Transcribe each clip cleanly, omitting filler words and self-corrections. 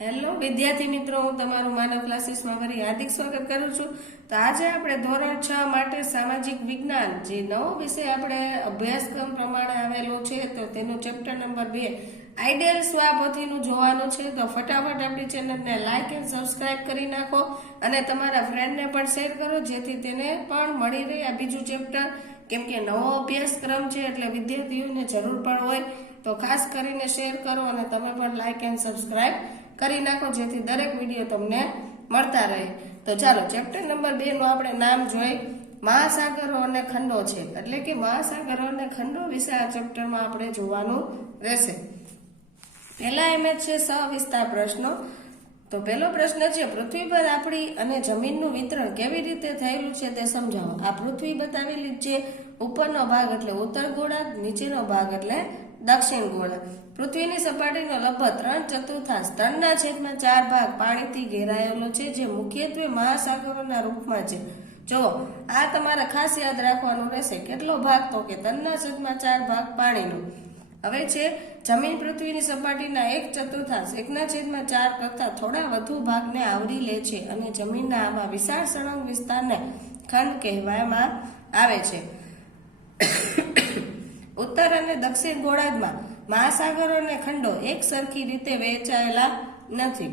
Hello વિદ્યાર્થી મિત્રો, હું તમારું માનવ ક્લાસીસમાં ફરી હાર્દિક સ્વાગત કરું છું. તો આજે આપણે ધોરણ 6 માટે સામાજિક વિજ્ઞાન જે નવો વિષય આપણે અભ્યાસક્રમ પ્રમાણે આવેલો છે, તો તેનું ચેપ્ટર નંબર 2 આઈડિયલ સ્વાપોથીનું જોવાનું છે. તો ફટાફટ આપણી ચેનલને લાઈક એન્ડ સબસ્ક્રાઇબ કરી નાખો અને તમારા ફ્રેન્ડને પણ શેર કરો, જેથી તેને પણ મળી રહે આ બીજું ચેપ્ટર. કેમ કે નવો અભ્યાસક્રમ છે એટલે વિદ્યાર્થીઓને જરૂર પણ હોય, તો ખાસ કરીને શેર કરો અને તમે પણ લાઈક એન્ડ સબસ્ક્રાઇબ કરી નાખો, જેથી દરેક વિડીયો તમને મળતા રહે. તો ચાલો ચેપ્ટર નંબર 2 નું આપણે નામ જોઈ. મહાસાગરો અને ખંડો છે, એટલે કે મહાસાગરો અને ખંડો વિશે આ ચેપ્ટરમાં આપણે જોવાનું રહેશે. પહેલા એમ છે સવિસ્તાર પ્રશ્નો. તો પહેલો પ્રશ્ન છે, પૃથ્વી પર આપણી અને જમીનનું વિતરણ કેવી રીતે થયેલું છે તે સમજાવો. આ પૃથ્વી બતાવેલી છે, ઉપરનો ભાગ એટલે ઉત્તર ગોળાર્ધ, નીચેનો ભાગ એટલે દક્ષિણ ગોળાર્ધ. પૃથ્વીની સપાટીનો લગભગ 3/4 3/4 ભાગ પાણીથી ઘેરાયેલો છે, જે મુખ્યત્વે મહાસાગરોના રૂપમાં છે. જો આ તમારે ખાસ યાદ રાખવાનું રહેશે. કેટલો ભાગ? તો કે 3/4 ભાગ પાણીનો. હવે છે જમીન પૃથ્વીની સપાટીના 1/4 1/4 કરતા થોડા વધુ ભાગને આવરી લે છે, અને જમીનના આવા વિશાળ સળંગ વિસ્તારને ખંડ કહેવામાં આવે છે. ઉત્તર અને દક્ષિણ ગોળાર્ધમાં મહાસાગરો અને ખંડો એક સરખી રીતે વહેંચાયેલા નથી.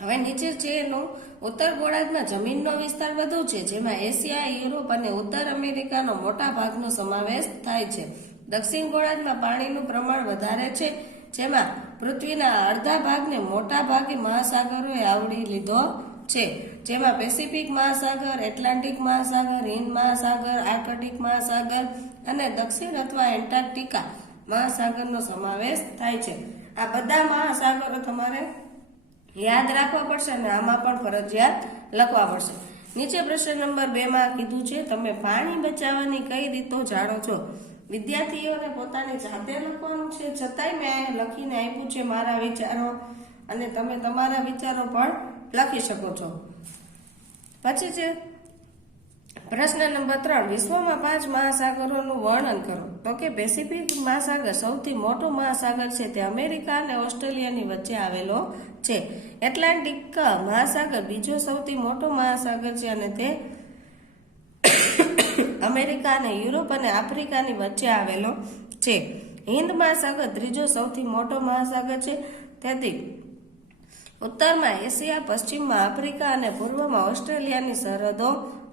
હવે નીચે છે એનું ઉત્તર ગોળાર્ધમાં જમીનનો વિસ્તાર વધુ છે, જેમાં એશિયા, યુરોપ અને ઉત્તર અમેરિકાનો મોટા ભાગનો સમાવેશ થાય છે. દક્ષિણ ગોળાર્ધમાં પાણીનું પ્રમાણ વધારે છે, જેમાં પૃથ્વીના અડધા ભાગને મોટા ભાગે મહાસાગરોએ આવરી લીધો છે, જેમાં પેસિફિક મહાસાગર, એટલાન્ટિક મહાસાગર, હિંદ મહાસાગર, આર્કટિક મહાસાગર અને દક્ષિણ અથવા એન્ટાર્કટિકા મહાસાગરનો સમાવેશ થાય છે. આ બધા મહાસાગરો તમારે યાદ રાખવા પડશે અને આમાં પણ ફરજિયાત લખવા પડશે. નીચે પ્રશ્ન નંબર 2 માં કીધું છે, તમે પાણી બચાવવાની કઈ રીતો જાણો છો? વિદ્યાર્થીઓને પોતાની જાતે લખવાનું છે, છતાંય મેં લખીને આપ્યું છે મારા વિચારો, અને તમે તમારા વિચારો પણ લખી શકો છો. પછી છે પ્રશ્ન નંબર 3, વિશ્વમાં 5 મહાસાગરોનું વર્ણન કરો. તો કે પેસિફિક મહાસાગર સૌથી મોટો મહાસાગર છે, તે અમેરિકા અને ઓસ્ટ્રેલિયાની વચ્ચે આવેલો છે. એટલાન્ટિક મહાસાગર બીજો સૌથી મોટો મહાસાગર છે, અને તે અમેરિકા અને યુરોપ અને આફ્રિકાની વચ્ચે આવેલો છે. હિન્દ મહાસાગર ત્રીજો સૌથી મોટો મહાસાગર છે, તેથી ઉત્તરમાં એશિયા, પશ્ચિમમાં આફ્રિકા અને પૂર્વમાં ઓસ્ટ્રેલિયાની સરહદો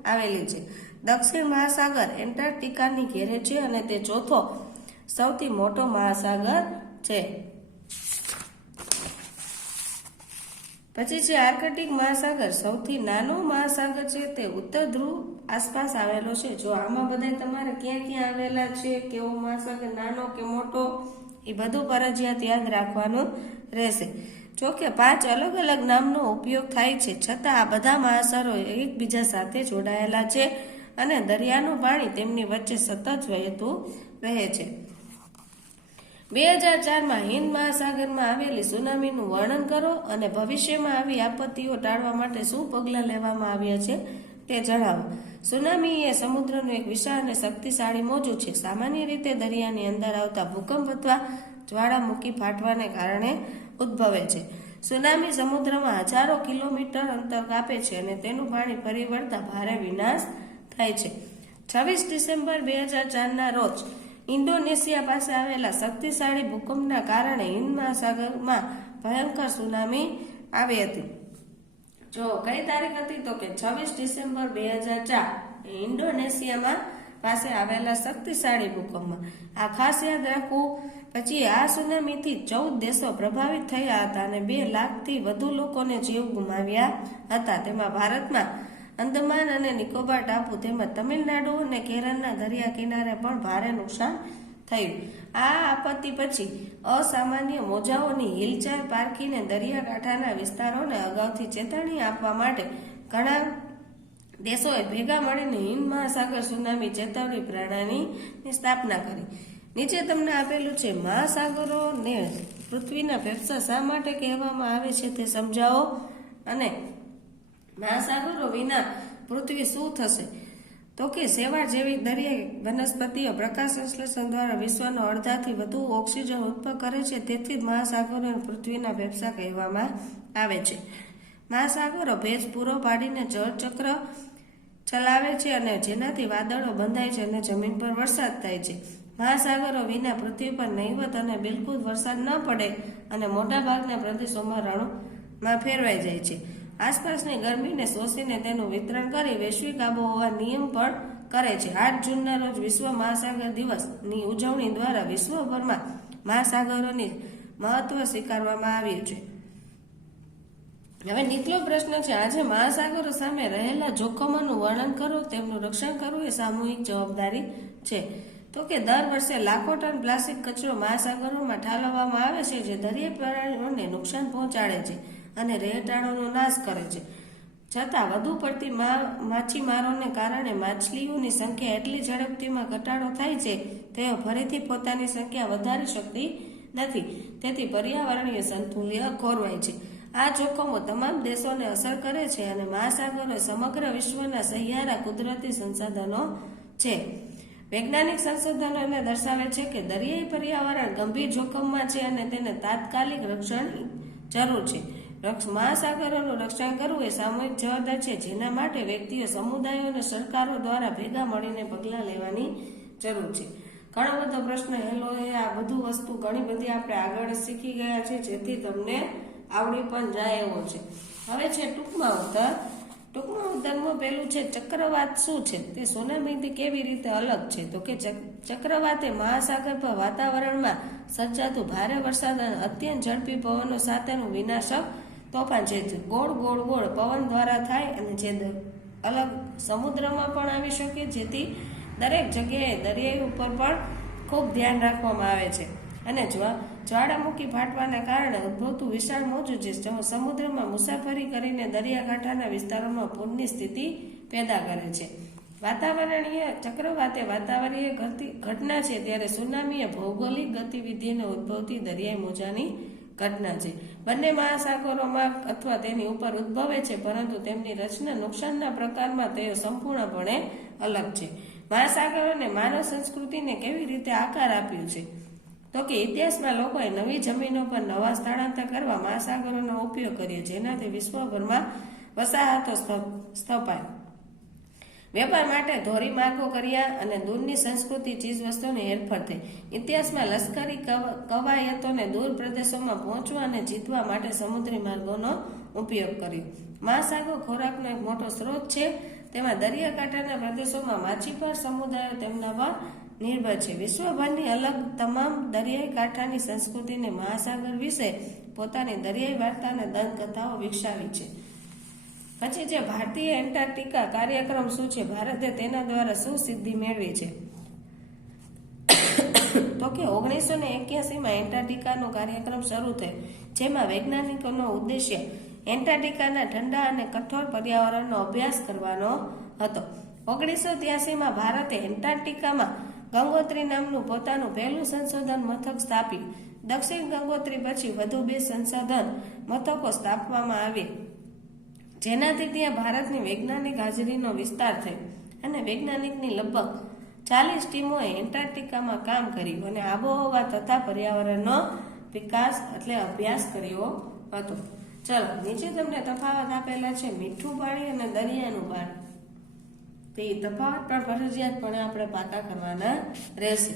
આવેલી છે. દક્ષિણ મહાસાગર એન્ટાર્કટિકાની ઘેરે છે, અને તે ચોથો સૌથી મોટો મહાસાગર છે. પછી છે આર્કટિક મહાસાગર સૌથી નાનો મહાસાગર છે, તે ઉત્તર ધ્રુવ આસપાસ આવેલો છે. જો આમાં બધા તમારે ક્યાં ક્યાં આવેલા છે, કેવો મહાસાગર, નાનો કે મોટો, એ બધું ફરજિયાત યાદ રાખવાનું રહેશે. જો કે 5 અલગ અલગ નામનો ઉપયોગ થાય છે, છતાં આ બધા મહાસાગરો એકબીજા સાથે જોડાયેલા છે, અને દરિયાનું પાણી તેમની વચ્ચે સતત વહેતું રહે છે. 2004માં હિન્દ મહાસાગરમાં આવેલી સુનામીનું વર્ણન કરો, અને ભવિષ્યમાં આવી આપત્તિઓ ટાળવા માટે શું પગલાં લેવામાં આવ્યા છે તે જણાવો. સુનામી એ સમુદ્રનું એક વિશાળ અને શક્તિશાળી મોજું છે. સામાન્ય રીતે દરિયાની અંદર આવતા ભૂકંપ અથવા જ્વાળામુખી ફાટવાને કારણે ઉદ્ભવે છે. સુનામી સમુદ્રમાં હજારો કિલોમીટર અંતર કાપે છે, અને તેનું પાણી ફરી વળતા ભારે વિનાશ થાય છે. 26 ડિસેમ્બર 2004ના રોજ ઇન્ડોનેશિયા પાસે આવેલા શક્તિશાળી ભૂકંપના કારણે હિન્દ મહાસાગરમાં ભયંકર સુનામી આવી હતી. જો કઈ તારીખ હતી? તો કે 26 ડિસેમ્બર 2004 ઇન્ડોનેશિયામાં પાસે આવેલા શક્તિશાળી ભૂકંપમાં. આ ખાસ યાદ રાખવું. પછી આ સુનામીથી 14 દેશો પ્રભાવિત થયા હતા, અને 2 લાખથી વધુ લોકોને જીવ ગુમાવ્યા હતા. તેમાં ભારતમાં અંદમાન અને નિકોબાર ટાપુ તેમજ તમિલનાડુ અને કેરળના દરિયા કિનારે પણ ભારે નુકસાન થયું. આ આપત્તિ પછી અસામાન્ય મોજાઓની હિલચાલ પારખીને દરિયાકાંઠાના વિસ્તારોને અગાઉથી ચેતવણી આપવા માટે ઘણા દેશોએ ભેગા મળીને હિન્દ મહાસાગર સુનામી ચેતવણી પ્રણાલીની સ્થાપના કરી. નીચે તમને આપેલું છે, મહાસાગરોને પૃથ્વીના ફેફસા શા માટે કહેવામાં આવે છે તે સમજાવો, અને મહાસાગરો વિના પૃથ્વી શું થશે? તો કે શેવાળ જેવી દરિયાઈ વનસ્પતિઓ પ્રકાશ સંશ્લેષણ દ્વારા વિશ્વનો અડધાથી વધુ ઓક્સિજન ઉત્પન્ન કરે છે. તેથી જ મહાસાગરોને પૃથ્વીના ફેફસા કહેવામાં આવે છે. મહાસાગરો ભેજ પૂરો પાડીને જળચક્ર ચલાવે છે અને જેનાથી વાદળો બંધાય છે અને જમીન પર વરસાદ થાય છે. મહાસાગરો વિના પૃથ્વી પર નહિવત અને બિલકુલ વરસાદ ન પડે અને મોટા ભાગના પ્રદેશોમાં રણમાં ફેરવાઈ જાય છે. આસપાસની ગરમીને શોષીને તેનું વિતરણ કરી વૈશ્વિક આબોહવા નિયમ પણ કરે છે. 8 જૂનના રોજ વિશ્વ મહાસાગર દિવસની ઉજવણી દ્વારા વિશ્વભરમાં મહાસાગરોની મહત્વ સ્વીકારવામાં આવ્યું છે. હવે નીચલો પ્રશ્ન છે, આજે મહાસાગરો સામે રહેલા જોખમોનું વર્ણન કરો, તેમનું રક્ષણ કરવું એ સામૂહિક જવાબદારી છે. તો કે દર વર્ષે લાખો ટન પ્લાસ્ટિક કચરો મહાસાગરોમાં ઠાલવવામાં આવે છે, જે દરિયાઈ પ્રાણીઓને નુકસાન પહોંચાડે છે અને રહેઠાણોનો નાશ કરે છે. છતાં વધુ પડતી માછીમારોને કારણે માછલીઓની સંખ્યા એટલી ઝડપથીમાં ઘટાડો થાય છે તેઓ ફરીથી પોતાની સંખ્યા વધારી શકતી નથી. તેથી પર્યાવરણીય સંતુલન ખોરવાય છે. આ જોખમો તમામ દેશોને અસર કરે છે અને મહાસાગરો સમગ્ર વિશ્વના સહિયારા કુદરતી સંસાધનો છે. વૈજ્ઞાનિક સંશોધનો એને દર્શાવે છે કે દરિયાઈ પર્યાવરણ ગંભીર જોખમમાં છે અને તેને તાત્કાલિક રક્ષણની જરૂર છે. મહાસાગરોનું રક્ષણ કરવું એ સામૂહિક જવાબદારી છે, જેના માટે વ્યક્તિઓ, સમુદાયો અને સરકારો દ્વારા ભેગા મળીને પગલાં લેવાની જરૂર છે. ઘણો બધો પ્રશ્ન હેલો એ આ બધું વસ્તુ ઘણી બધી આપણે આગળ શીખી ગયા છે, જેથી તમને આવડી પણ જાય એવો છે. હવે છે ટૂંકમાં ઉત્તરમાં પેલું છે ચક્રવાત શું છે, તે સુનામીથી કેવી રીતે અલગ છે. તો કે ચક્રવાત એ મહાસાગર પર વાતાવરણમાં સર્જાતું ભારે વરસાદ અને અત્યંત ઝડપી પવનો સાથેનું વિનાશક તોફાન છે. ગોળ ગોળ ગોળ પવન દ્વારા થાય અને જે અલગ સમુદ્રમાં પણ આવી શકે, જેથી દરેક જગ્યાએ દરિયાઈ ઉપર પણ ખૂબ ધ્યાન રાખવામાં આવે છે. અને જ્વાળામુખી ફાટવાના કારણે ઉદ્ભવતું વિશાળ મોજું જે સમુદ્રમાં મુસાફરી કરીને દરિયાકાંઠાના વિસ્તારોમાં પૂરની સ્થિતિ પેદા કરે છે. ચક્રવાત એ વાતાવરણીય ઘટના છે, ત્યારે સુનામી એ ભૌગોલિક ગતિવિધિને ઉદ્ભવતી દરિયાઈ મોજાની ઘટના છે. બંને મહાસાગરોમાં અથવા તેની ઉપર ઉદ્ભવે છે, પરંતુ તેમની રચના નુકસાનના પ્રકારમાં તેઓ સંપૂર્ણપણે અલગ છે. મહાસાગરોને માનવ સંસ્કૃતિને કેવી રીતે આકાર આપ્યું છે. તો કે ઇતિહાસમાં લોકોએ નવી જમીનો પર નવા સ્થળાંતર કરવા મહાસાગરોનો ઉપયોગ કર્યો, જેનાથી વિશ્વભરમાં વસાહતો સ્થપાય. વેપાર માટે ધોરીમાર્ગો કર્યા અને દૂરની સંસ્કૃતિ ચીજવસ્તુની હેરફેર થઈ. ઇતિહાસમાં લશ્કરી કવાયતોને દૂર પ્રદેશોમાં પહોંચવા અને જીતવા માટે સમુદ્રી માર્ગોનો ઉપયોગ કર્યો. મહાસાગરો ખોરાકનો એક મોટો સ્ત્રોત છે. તેમાં દરિયાકાંઠાના પ્રદેશોમાં માછીમાર સમુદાયો તેમના પર નિર્ભર છે. વિશ્વભરની અલગ તમામ દરિયાઈ કાંઠાની સંસ્કૃતિને મહાસાગર વિશે પોતાની દરિયાઈ વાર્તા અને દંતકથાઓ વિકસાવી છે. પછી જે ભારતીય એન્ટાર્કટિકા કાર્યક્રમ શું છે, ભારતે તેના દ્વારા શું સિદ્ધિ મેળવી છે. તો કે 1981માં એન્ટાર્કટિકાનો કાર્યક્રમ શરૂ થયો, જેમાં વૈજ્ઞાનિકોનો ઉદ્દેશ્ય એન્ટાર્કટિકાના ઠંડા અને કઠોર પર્યાવરણનો અભ્યાસ કરવાનો હતો. 1983માં ભારતે એન્ટાર્કટિકામાં ગંગોત્રી નામનું પોતાનું પહેલું સંશોધન મથક સ્થાપ્યું. દક્ષિણ ગંગોત્રી પછી વધુ 2 સંશોધન મથકો સ્થાપવામાં આવ્યા, જેનાથી ત્યાં ભારતની વૈજ્ઞાનિક હાજરીનો વિસ્તાર થયો અને વૈજ્ઞાનિકની લગભગ 40 ટીમોએ એન્ટાર્કટિકામાં કામ કર્યું અને આબોહવા તથા પર્યાવરણનો વિકાસ એટલે અભ્યાસ કર્યો હતો. ચલો, નીચે તમને તફાવત આપેલા છે મીઠું પાણી અને દરિયાનું પાણી. તે તફાવત પણ ફરજિયાતપણે આપણે પાકા કરવાના રહેશે.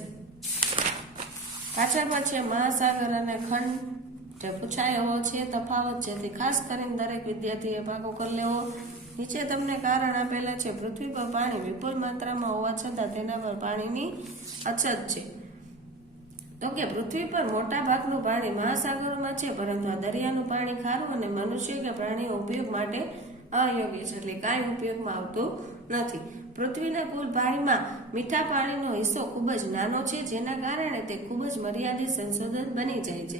પાછળ છે મહાસાગર અને ખંડ, જે પૂછાય એવો છે તફાવત, જેથી ખાસ કરીને દરેક વિદ્યાર્થીએ પાકો કરી લેવો. નીચે તમને કારણ આપેલા છે. પૃથ્વી પર પાણી વિપુલ માત્રામાં હોવા છતાં તેના પર પાણીની અછત છે. તો કે પૃથ્વી પર મોટા ભાગનું પાણી મહાસાગરોમાં છે, પરંતુ આ દરિયાનું પાણી ખારું અને મનુષ્ય કે પ્રાણીઓ ઉપયોગ માટે અયોગ્ય છે, એટલે કાંઈ ઉપયોગમાં આવતું નથી. પૃથ્વીના કુલ પાણીમાં મીઠા પાણીનો હિસ્સો ખૂબ જ નાનો છે, જેના કારણે તે ખૂબ જ મર્યાદિત સંશોધન બની જાય છે.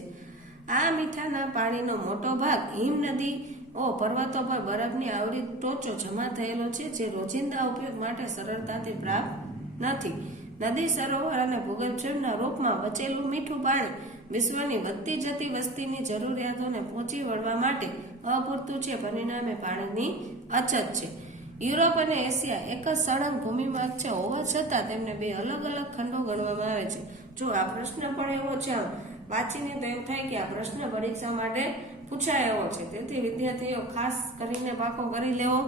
આ મીઠાના પાણીનો મોટો ભાગ હિમનદીઓ, પર્વતો પર બરફની આવૃત ટોચો જમા થયેલો છે, જે રોજિંદા ઉપયોગ માટે સરળતાથી પ્રાપ્ત નથી. નદી, સરોવર અને ભૂગર્ભજળના રૂપમાં બચેલું મીઠું પાણી વિશ્વની વધતી જતી વસ્તીની જરૂરિયાતોને પહોંચી વળવા માટે અપૂરતું છે, પરિણામે પાણીની અછત છે. યુરોપ અને એશિયા એક જ સળંગ ભૂમિભાગ છે હોવા છતાં તેમને બે અલગ અલગ ખંડો ગણવામાં આવે છે. જો આ પ્રશ્ન પણ એવો છે, વાંચીને તો એમ થાય કે આ પ્રશ્ન પરીક્ષા માટે પૂછાય એવો છે, તેથી વિદ્યાર્થીઓ ખાસ કરીને પાકો કરી લેવો.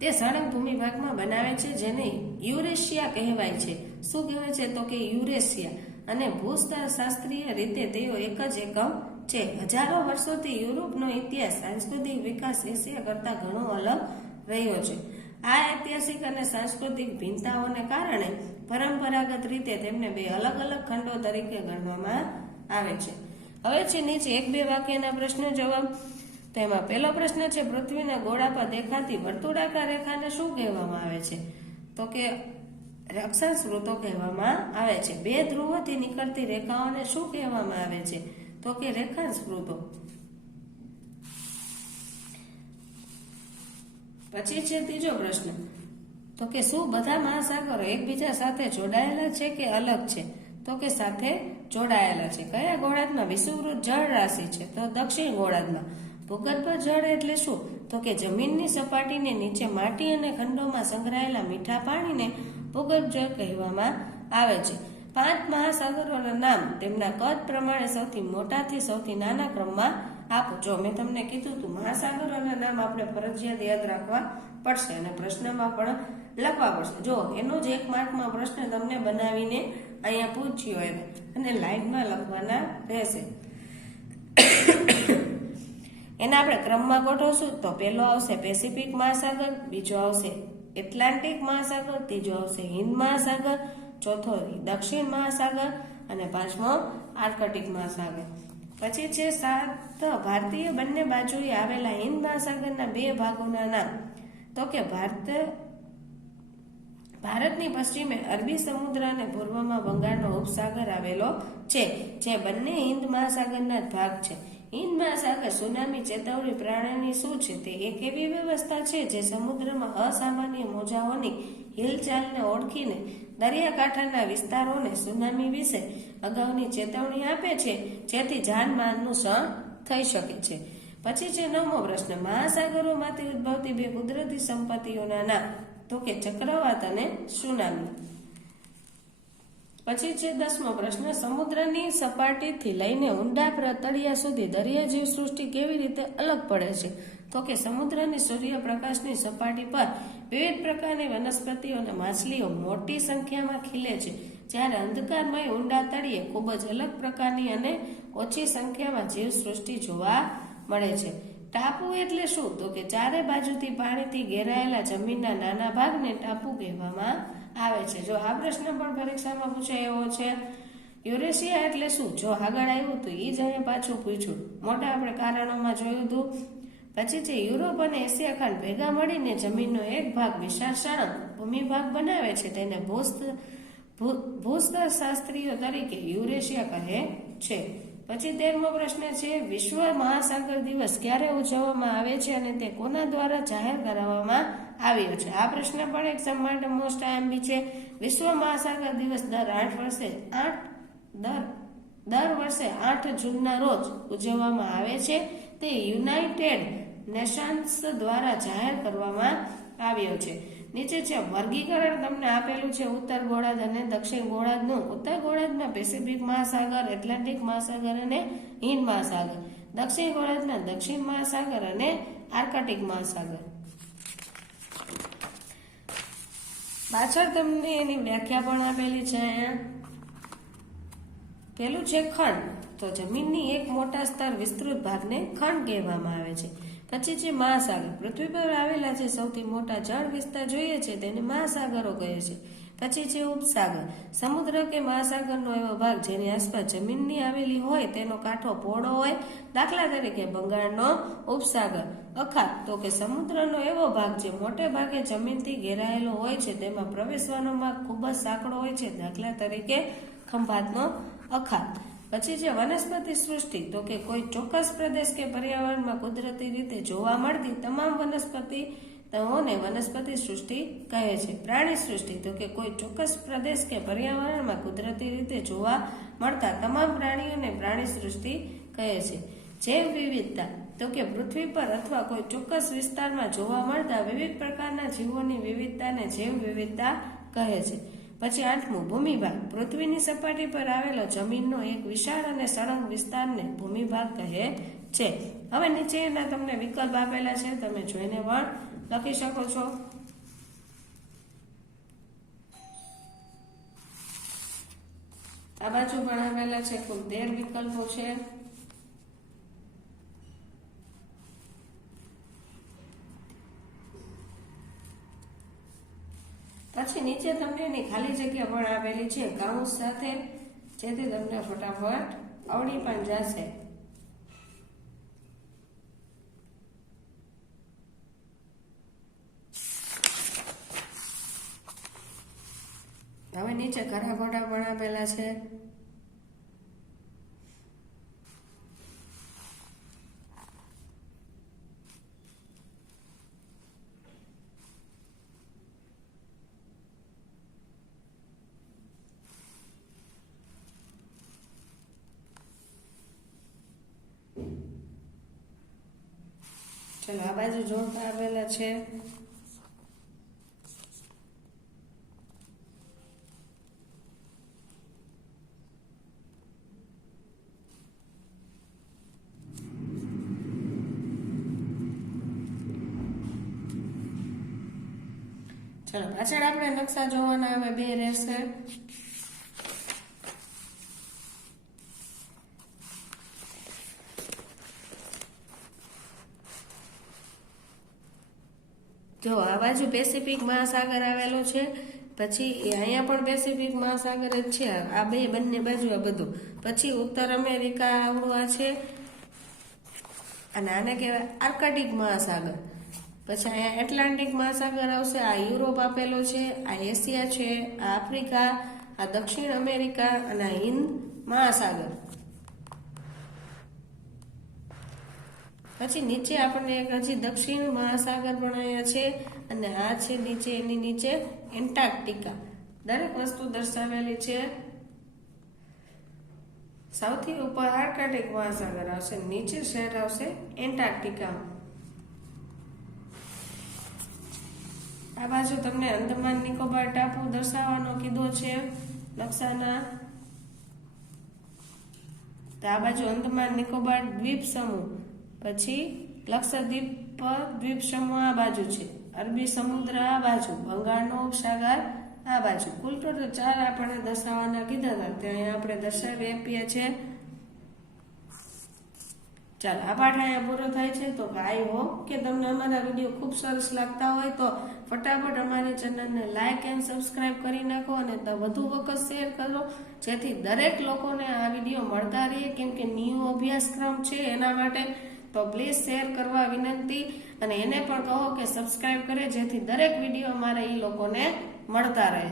તે સળંગ ભૂમિભાગમાં બનાવે છે જેને યુરેશિયા કહેવાય છે. શું કહેવાય છે? તો કે યુરેશિયા. અને ભૂશાસ્ત્રીય રીતે તેઓ એક જ એકમ છે. હજારો વર્ષોથી યુરોપનો ઇતિહાસ સાંસ્કૃતિક વિકાસ એશિયા કરતા ઘણો અલગ રહ્યો છે. આ ઐતિહાસિક અને સાંસ્કૃતિક ભિન્નતાઓને કારણે પરંપરાગત રીતે તેમને બે અલગ અલગ ખંડો તરીકે ગણવામાં આવે છે. હવે છે નીચે 1-2 વાક્યના પ્રશ્નો જવાબ. તેમાં પહેલો પ્રશ્ન છે, પૃથ્વીના ગોળા પર દેખાતી વર્તુળાકાર રેખાને શું કહેવામાં આવે છે? તો કે અક્ષાંશ વૃત્તો કહેવામાં આવે છે. બે ધ્રુવોથી નીકળતી રેખાઓને શું કહેવામાં આવે છે? તો કે રેખાંશ વૃત્તો. પછી છે ત્રીજો પ્રશ્ન, તો કે શું બધા મહાસાગરો એકબીજા સાથે જોડાયેલા છે કે અલગ છે? તો કે સાથે જોડાયેલા છે. કયા ગોળાર્ધમાં વિષુવવૃત્ત જળ રાશિ છે? તો દક્ષિણ ગોળાર્ધમાં. ભૂગર્ભ જળ એટલે શું? તો કે જમીનની સપાટીને નીચે માટી અને ખંડોમાં સંગ્રહાયેલા મીઠા પાણીને ભૂગર્ભ જળ કહેવામાં આવે છે. 5 મહાસાગરોના નામ તેમના કદ પ્રમાણે સૌથી મોટાથી સૌથી નાના ક્રમમાં આપો. જો મેં તમને કીધું હતું, મહાસાગરોના નામ આપણે ફરજિયાત યાદ રાખવા પડશે અને પ્રશ્નમાં પણ લખવા પડશે. જો એનો જ 1 માર્કમાં પ્રશ્ન તમને બનાવીને અહીંયા પૂછ્યો હોય અને લાઈનમાં લખવાના રહેશે. એના આપણે ક્રમમાં ગોઠવશું તો પહેલો આવશે પેસિફિક મહાસાગર, બીજો આવશે એટલાન્ટિક મહાસાગર, ત્રીજો આવશે હિન્દ મહાસાગર, ચોથો દક્ષિણ મહાસાગર અને પાંચમો આર્કટિક મહાસાગર. પછી છે 7 ભારતીય બંને બાજુએ આવેલા હિન્દ મહાસાગરના 2 ભાગોના નામ. તો કે ભારતની પશ્ચિમે અરબી સમુદ્ર અને પૂર્વમાં બંગાળનો ઉપસાગર આવેલો છે, જે બંને હિન્દ મહાસાગરના જ ભાગ છે. હિન્દ મહાસાગર સુનામી ચેતવણી પ્રણાલી શું છે? તે એક એવી વ્યવસ્થા છે જે સમુદ્રમાં અસામાન્ય મોજાઓની હિલચાલને ઓળખીને દરિયાકાંઠાના વિસ્તારોને સુનામી વિશે અગાઉની ચેતવણી આપે છે, જેથી જાનમાલનું સહન થઈ શકે છે. પછી છે 9મો પ્રશ્ન, મહાસાગરોમાંથી ઉદ્ભવતી 2 કુદરતી સંપત્તિઓના નામ. તો કે ચક્રવાત અને સુનામી. પછી છે 10મો પ્રશ્ન, સમુદ્રની સપાટીથી લઈને ઊંડા તળિયા સુધી દરિયા જીવસૃષ્ટિ કેવી રીતે અલગ પડે છે? તો કે સમુદ્રની સૂર્યપ્રકાશની સપાટી પર વિવિધ પ્રકારની વનસ્પતિઓ અને માછલીઓ મોટી સંખ્યામાં ખીલે છે, જ્યારે અંધકારમય ઊંડા તળિયે ખૂબ જ અલગ પ્રકારની અને ઓછી સંખ્યામાં જીવસૃષ્ટિ જોવા મળે છે. ટાપુ એટલે શું? તો કે ચારે બાજુથી પાણીથી ઘેરાયેલા જમીનના નાના ભાગને ટાપુ કહેવામાં આવે છે. જો આ પ્રશ્ન પણ પરીક્ષામાં પૂછાય એવો છે. યુરેશિયા એટલે શું? જો આગળ આવ્યું તો એ જ અહીંયા પાછું પૂછ્યું. મોટા આપણે કારણોમાં જોયું હતું. પછી છે યુરોપ અને એશિયા ખંડ ભેગા મળીને જમીનનો એક ભાગ વિશાળ સળંગ ભૂમિભાગ બનાવે છે, તેને ભૂશાસ્ત્રીઓ તરીકે યુરેશિયા કહે છે. પછી 13મો પ્રશ્ન છે, વિશ્વ મહાસાગર દિવસ ક્યારે ઉજવવામાં આવે છે અને તે કોના દ્વારા જાહેર કરવામાં આવ્યો છે? આ પ્રશ્ન પણ એક્ઝામ માટે મોસ્ટ આઈએમપી છે. વિશ્વ મહાસાગર દિવસ દર વર્ષે 8 જૂનના રોજ ઉજવવામાં આવે છે. તે યુનાઇટેડ નેશન્સ દ્વારા જાહેર કરવામાં આવ્યો છે. નીચે છે વર્ગીકરણ તમને આપેલું છે ઉત્તર ગોળાર્ધ અને દક્ષિણ ગોળાર્ધનું. ઉત્તર ગોળાર્ધમાં પેસિફિક મહાસાગર, એટલાન્ટિક મહાસાગર અને હિન્દ મહાસાગર. દક્ષિણ ગોળાર્ધમાં દક્ષિણ મહાસાગર અને આર્કટિક મહાસાગર. પાછળ તમને એની વ્યાખ્યા પણ આપેલી છે. પેલું છે ખંડ. તો જમીનની એક મોટા સ્તર વિસ્તૃત ભાગને ખંડ કહેવામાં આવે છે. પછી છે મહાસાગર. પૃથ્વી પર આવેલા જે સૌથી મોટા જળ વિસ્તાર જોઈએ છે તેને મહાસાગરો કહે છે. પછી છે ઉપસાગર. સમુદ્ર કે મહાસાગરનો એવો ભાગ જેની આસપાસ જમીનની આવેલી હોય તેનો કાંઠો પહોળો હોય. દાખલા તરીકે બંગાળનો ઉપસાગર. અખાત તો કે સમુદ્રનો એવો ભાગ જે મોટે ભાગે જમીનથી ઘેરાયેલો હોય છે, તેમાં પ્રવેશવાનો માર્ગ ખૂબ જ સાંકડો હોય છે. દાખલા તરીકે ખંભાતનો અખાત. પછી છે વનસ્પતિ સૃષ્ટિ. તો કે કોઈ ચોક્કસ પ્રદેશ કે પર્યાવરણમાં કુદરતી રીતે જોવા મળતી તમામ વનસ્પતિઓને વનસ્પતિ સૃષ્ટિ કહે છે. પ્રાણી સૃષ્ટિ. તો કે કોઈ ચોક્કસ પ્રદેશ કે પર્યાવરણમાં કુદરતી રીતે જોવા મળતા તમામ પ્રાણીઓને પ્રાણી સૃષ્ટિ કહે છે. જૈવ વિવિધતા તો કે પૃથ્વી પર અથવા કોઈ ચોક્કસ વિસ્તારમાં જોવા મળતા વિવિધ પ્રકારના જીવોની વિવિધતાને જૈવ વિવિધતા કહે છે. પછી 8મું ભૂમિભાગ. પૃથ્વીની સપાટી પર આવેલો જમીનનો એક વિશાળ અને સળંગ વિસ્તારને ભૂમિભાગ કહે છે. હવે નીચેના તમને વિકલ્પ આપેલા છે, તમે જોઈને પણ લખી શકો છો. આ બાજુ પણ આવેલા છે, કુલ 13 વિકલ્પો છે. પછી નીચે તમને એની ખાલી જગ્યા પણ આપેલી છે કાઉન્સ સાથે, જેથી તમને ફટાફટ આવડી પણ જશે. હવે નીચે ખરા ખોટા પણ આપેલા છે. ચલો આ બાજુ જોડતા આપેલા છે. ચલો પાછળ આપણે નકશા જોવાના હવે 2 રહેશે. જો આ બાજુ પેસિફિક મહાસાગર આવેલો છે, પછી અહીંયા પણ પેસિફિક મહાસાગર જ છે, આ બંને બાજુ આ બધું. પછી ઉત્તર અમેરિકા આવડું આ છે, અને આને કહેવાય આર્કટિક મહાસાગર. પછી અહીંયા એટલાન્ટિક મહાસાગર આવશે, આ યુરોપ આપેલો છે, આ એશિયા છે, આ આફ્રિકા, આ દક્ષિણ અમેરિકા અને આ હિન્દ મહાસાગર. પછી નીચે આપણને એક હજી દક્ષિણ મહાસાગર પણ અહીંયા છે, અને આ છે નીચે, એની નીચે એન્ટાર્કટિકા. દરેક વસ્તુ દર્શાવેલી છે. સૌથી ઉપર આર્કટિક મહાસાગર આવશે, નીચે શહેર આવશે એન્ટાર્કટિકા. આ બાજુ તમને અંદમાન નિકોબાર ટાપુ દર્શાવવાનો કીધો છે નકશાના. તો આ બાજુ અંદમાન નિકોબાર દ્વીપ સમૂહ, પછી લક્ષદ્વીપ દ્વીપ સમૂહ આ બાજુ છે, અરબી સમુદ્ર આ બાજુ, બંગાળનો ઉપસાગર આ બાજુ. કુલ ટોટલ 4 આપણે દર્શાવવાના કીધા હતા, ત્યાં આપણે દર્શાવી આપીએ છીએ. ચાલો આ પાઠ અહીંયા પૂરો થાય છે. તો આઈ હોપ કે તમને અમારા વિડીયો ખૂબ સરસ લાગતા હોય તો ફટાફટ અમારી ચેનલને લાઈક એન્ડ સબસ્ક્રાઇબ કરી નાખો, અને વધુ વખત શેર કરો, જેથી દરેક લોકોને આ વિડીયો મળતા રહે. કેમ કે ન્યૂ અભ્યાસક્રમ છે એના માટે. તો પ્લીઝ શેર કરવા વિનંતી, અને એને પણ કહો કે સબસ્ક્રાઇબ કરે, જેથી દરેક વિડીયો અમારે એ લોકોને મળતા રહે.